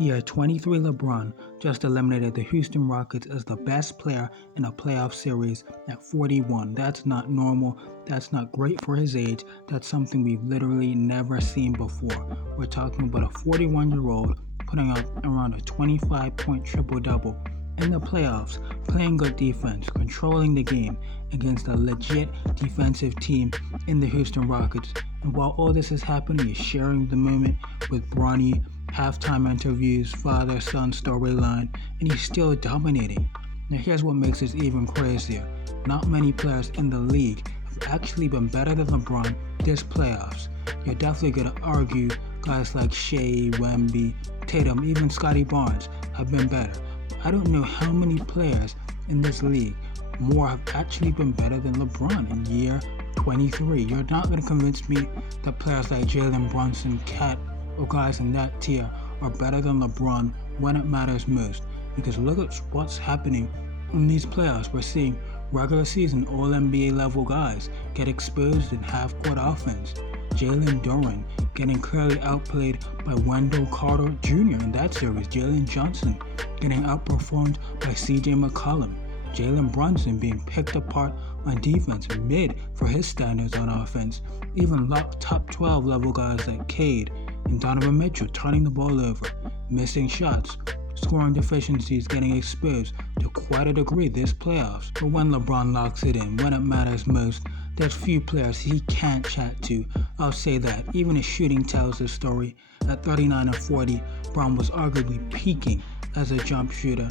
Year 23 LeBron just eliminated the Houston Rockets as the best player in a playoff series at 41. That's not normal. That's not great for his age. That's something we've literally never seen before. We're talking about a 41-year-old putting up around a 25-point triple-double in the playoffs, playing good defense, controlling the game against a legit defensive team in the Houston Rockets. And while all this is happening, he's sharing the moment with Bronny, halftime interviews, father-son storyline, and he's still dominating. Now here's what makes this even crazier. Not many players in the league have actually been better than LeBron this playoffs. You're definitely going to argue guys like Shea, Wemby, Tatum, even Scottie Barnes have been better. I don't know how many players in this league more have actually been better than LeBron in year 23. You're not going to convince me that players like Jalen Brunson, Cat, or guys in that tier are better than LeBron when it matters most. Because look at what's happening in these playoffs. We're seeing regular season All-NBA level guys get exposed in half-court offense. Jalen Duren getting clearly outplayed by Wendell Carter Jr. in that series. Jalen Johnson getting outperformed by CJ McCollum. Jalen Brunson being picked apart on defense mid for his standards on offense. Even top 12 level guys like Cade and Donovan Mitchell turning the ball over, missing shots, scoring deficiencies getting exposed to quite a degree this playoffs. But when LeBron locks it in, when it matters most, there's few players he can't chat to. I'll say that. Even his shooting tells the story. At 39 and 40, Bron was arguably peaking as a jump shooter.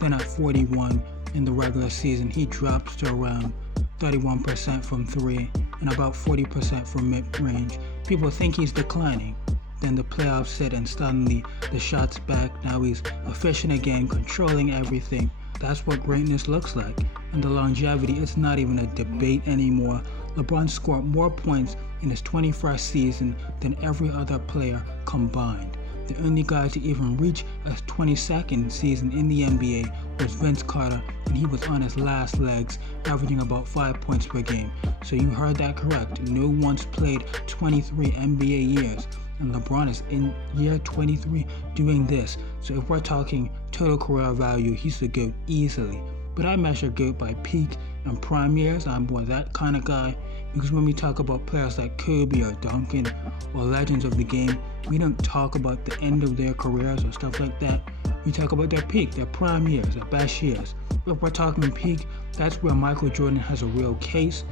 Then at 41 in the regular season, he drops to around 31% from 3 and about 40% from mid-range. People think he's declining. Then the playoffs hit and suddenly the shot's back. Now he's efficient again, controlling everything. That's what greatness looks like. And the longevity, it's not even a debate anymore. LeBron scored more points in his 21st season than every other player combined. The only guy to even reach a 22nd season in the NBA was Vince Carter, and he was on his last legs, averaging about 5 points per game. So you heard that correct. No one's played 23 NBA years, and LeBron is in year 23 doing this. So if we're talking total career value, he's the GOAT easily. But I measure GOAT by peak and prime years. I'm more that kind of guy, because when we talk about players like Kobe or Duncan or legends of the game, we don't talk about the end of their careers or stuff like that. We talk about their peak, their prime years, their best years. If we're talking peak, that's where Michael Jordan has a real case.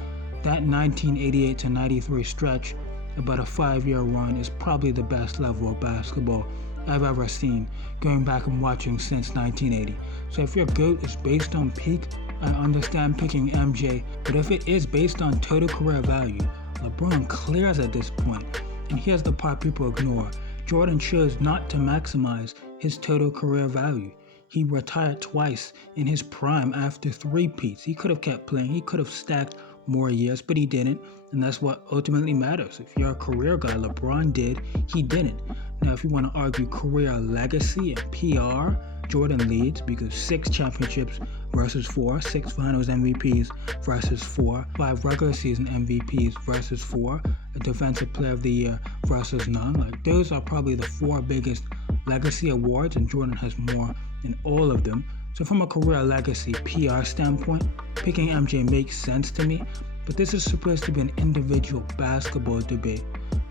That 1988 to 93 stretch, about a 5-year run, is probably the best level of basketball I've ever seen, going back and watching since 1980. So if your GOAT is based on peak, I understand picking MJ, but if it is based on total career value, LeBron clears at this point. And here's the part people ignore. Jordan chose not to maximize his total career value. He retired twice in his prime after 3 peats. He could have kept playing, he could have stacked more years, but he didn't, and that's what ultimately matters. If you're a career guy, LeBron did, he didn't. Now if you want to argue career legacy and PR, Jordan leads because 6 championships versus 4, 6 finals MVPs versus 4, 5 regular season MVPs versus 4, a defensive player of the year versus none. Like, those are probably the 4 biggest legacy awards, and Jordan has more in all of them. So from a career legacy PR standpoint, picking MJ makes sense to me, but this is supposed to be an individual basketball debate,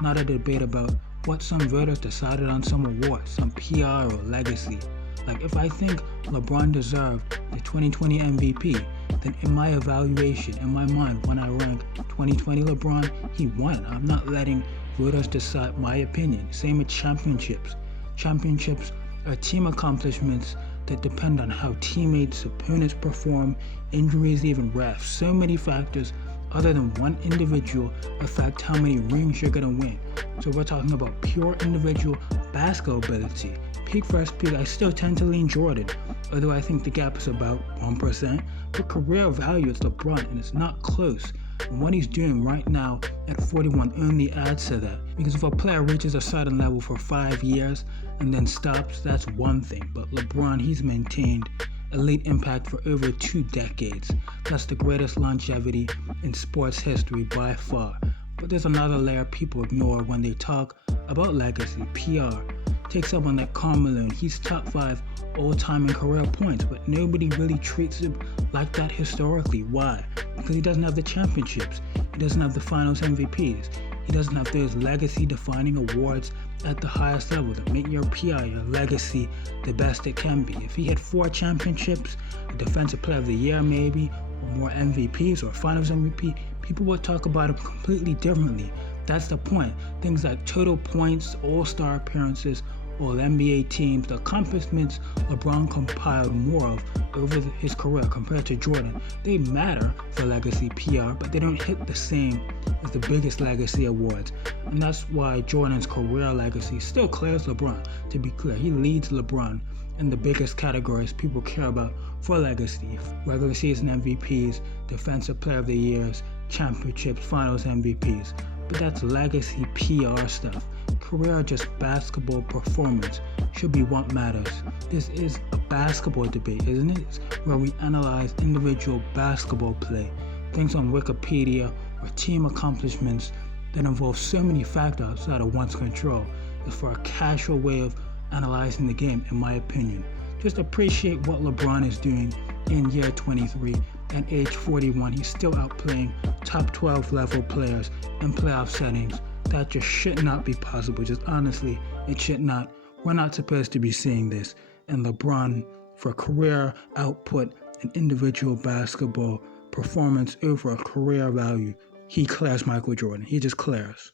not a debate about what some voters decided on some award, some PR or legacy. Like, if I think LeBron deserved the 2020 MVP, then in my evaluation, in my mind, when I rank 2020 LeBron, he won. I'm not letting voters decide my opinion. Same with championships. Championships are team accomplishments that depend on how teammates, opponents perform, injuries, even refs. So many factors other than one individual affect how many rings you're going to win. So we're talking about pure individual basketball ability. Peak versus peak, I still tend to lean Jordan, although I think the gap is about 1%. But career value, it's LeBron, and it's not close. And what he's doing right now at 41 only adds to that. Because if a player reaches a certain level for 5 years and then stops, that's one thing. But LeBron, he's maintained elite impact for over 2 decades. That's the greatest longevity in sports history by far. But there's another layer people ignore when they talk about legacy, PR. Take someone like Karl Malone. He's top 5 all-time in career points, but nobody really treats him like that historically. Why? Because he doesn't have the championships. He doesn't have the finals MVPs. He doesn't have those legacy-defining awards at the highest level that make your PI, your legacy, the best it can be. If he had 4 championships, a Defensive Player of the Year maybe, or more MVPs or Finals MVP, people would talk about him completely differently. That's the point. Things like total points, all-star appearances, all-NBA teams, the accomplishments LeBron compiled more of over his career compared to Jordan, they matter for legacy PR, but they don't hit the same as the biggest legacy awards. And that's why Jordan's career legacy still clears LeBron. To be clear, he leads LeBron in the biggest categories people care about for legacy: regular season MVPs, Defensive Player of the Years, championships, finals MVPs. But that's legacy PR stuff. Career, just basketball performance should be what matters. This is a basketball debate, isn't it? It's where we analyze individual basketball play, things on Wikipedia or team accomplishments that involve so many factors outside of one's control. It's for a casual way of analyzing the game, in my opinion. Just appreciate what LeBron is doing in year 23. At age 41, he's still outplaying top 12 level players in playoff settings. That just should not be possible. Just honestly, it should not. We're not supposed to be seeing this. And LeBron, for career output and individual basketball performance over a career value, he clears Michael Jordan. He just clears.